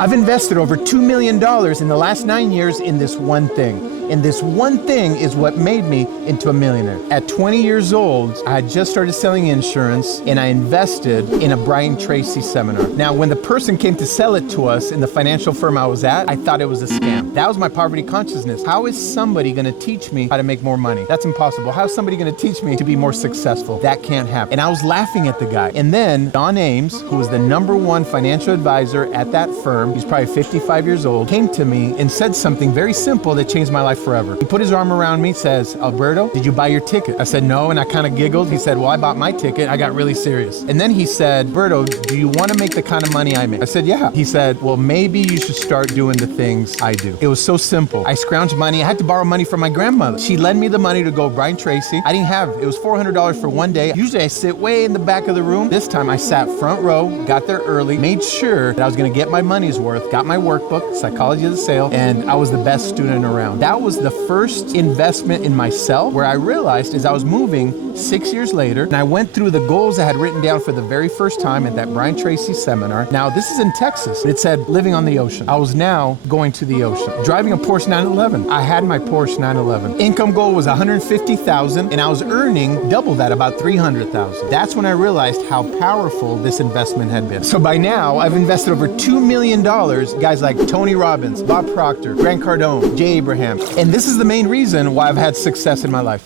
I've invested over $2 million in the last 9 years in this one thing. And this one thing is what made me into a millionaire. At 20 years old, I had just started selling insurance and I invested in a Brian Tracy seminar. Now, when the person came to sell it to us in the financial firm I was at, I thought it was a scam. That was my poverty consciousness. How is somebody gonna teach me how to make more money? That's impossible. How is somebody gonna teach me to be more successful? That can't happen. And I was laughing at the guy. And then Don Ames, who was the #1 financial advisor at that firm, he's probably 55 years old, came to me and said something very simple that changed my life forever. He put his arm around me, says, Alberto, did you buy your ticket? I said, no, and I kind of giggled. He said, well, I bought my ticket. I got really serious. And then he said, Alberto, do you want to make the kind of money I make? I said, yeah. He said, well, maybe you should start doing the things I do. It was so simple. I scrounged money. I had to borrow money from my grandmother. She lent me the money to go Brian Tracy. I didn't have, it was $400 for one day. Usually I sit way in the back of the room. This time I sat front row, got there early, made sure that I was going to get my money's worth, got my workbook, Psychology of the Sale, and I was the best student around. That was the first investment in myself where I realized as I was moving 6 years later, and I went through the goals I had written down for the very first time at that Brian Tracy seminar. Now, this is in Texas. It said living on the ocean. I was now going to the ocean, driving a Porsche 911. I had my Porsche 911. Income goal was $150,000, and I was earning double that, about $300,000. That's when I realized how powerful this investment had been. So by now, I've invested over $2 million, guys like Tony Robbins, Bob Proctor, Grant Cardone, Jay Abraham. And this is the main reason why I've had success in my life.